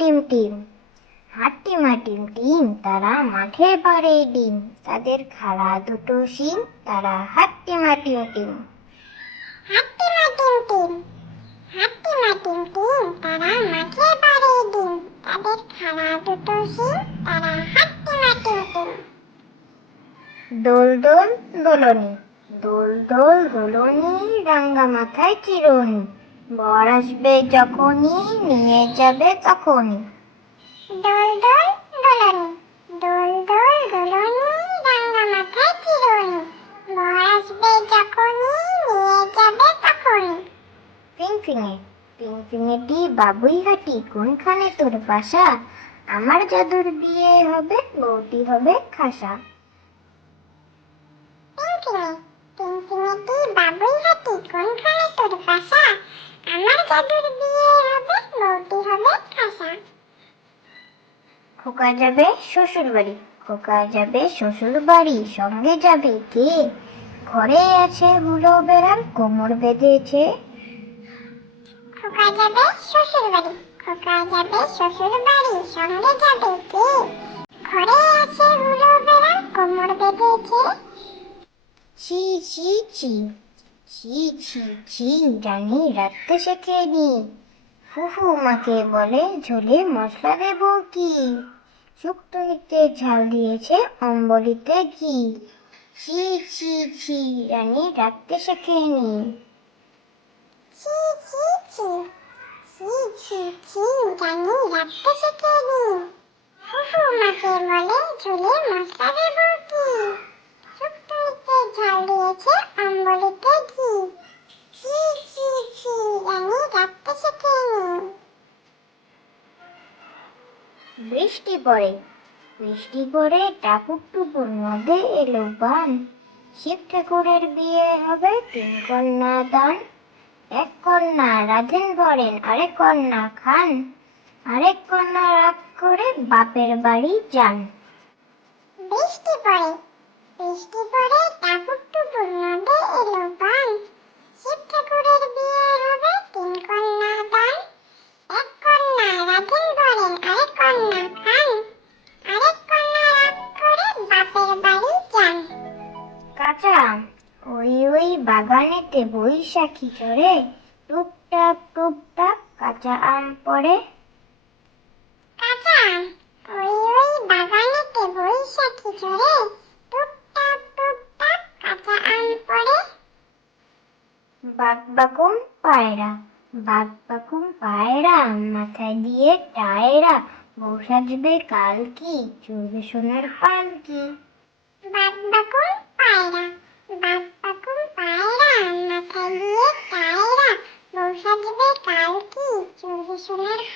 Team টিম হাট্টিমা টিম টিম তারা মাঠে পারে ডিম তাদের খাড়া দুটো শিং তারা হাট্টিমা টিম টিম হাট্টিমা টিম টিম হাট্টিমা টিম টিম তারা মাঠে পারে ডিম তাদের খাড়া দুটো শিং তারা হাট্টিমা টিম টিম দোল দোল দোলনি দোল দোল দোলনি রাঙ্গা মাথায় চিরুনি বর আসবে যখনই নিয়ে যাবে তখনই দোল দোল দোলনি দোল দোল দোলনি ডাঙ্গা মাথায় চিরুনি বর আসবে যখনই নিয়ে যাবে তখনই ফিনফিনে বাবুই বাবুইহাটি কোনখানে তোর বাসা আমার যাদুর বিয়ে হবে বউটি হবে খাসা কাকের বিয়ে হবে বৌদি হবে আশা খোকা যাবে শ্বশুর বাড়ি খোকা যাবে শ্বশুর বাড়ি সঙ্গে যাবে কে ঘরে আছে হুলো বেড়াল কোমর বেঁধেছে খোকা যাবে শ্বশুর বাড়ি খোকা যাবে শ্বশুর বাড়ি সঙ্গে যাবে কে ঘরে আছে হুলো বেড়াল কোমর বেঁধেছে ছি ছি ছি ছি ছি ছি রানী রাখতে শেখেনি ফুফু মাকে বলে ঝোলে মশলা দেব কি শুক্তোতে ঝাল দিয়েছে অম্বলিতে ঘি ছি ছি ছি রানি রাখতে শেখেনি ছি ছি ছি ছি ছি ছি রানী রাখতে শেখেনি ফুফু মাকে বলে ঝোলে মশলা বৃষ্টি পড়ে বৃষ্টি পড়ে টাপুর টুপুর মধ্যে এলো বান শিব ঠাকুরের বিয়ে হবে তিন কন্যা দান এক কন্যা রাধেন করেন আরেক কন্যা খান আরেক কন্যা রাগ করে বাপের বাড়ি যান বৃষ্টি পড়ে বৃষ্টি পড়ে চাচা ওই ওই বাগানেতে বৈশাখী চড়ে কাঁচা আম পড়ে কাঁচা ওই ওই বাগানেতে বৈশাখী চড়ে কাঁচা আম পড়ে পায়রা পায়রা মাথায় দিয়ে টায়রা বউ সাজবে কাল কি সোনার পালকি বাকবাকুম পায়রা one?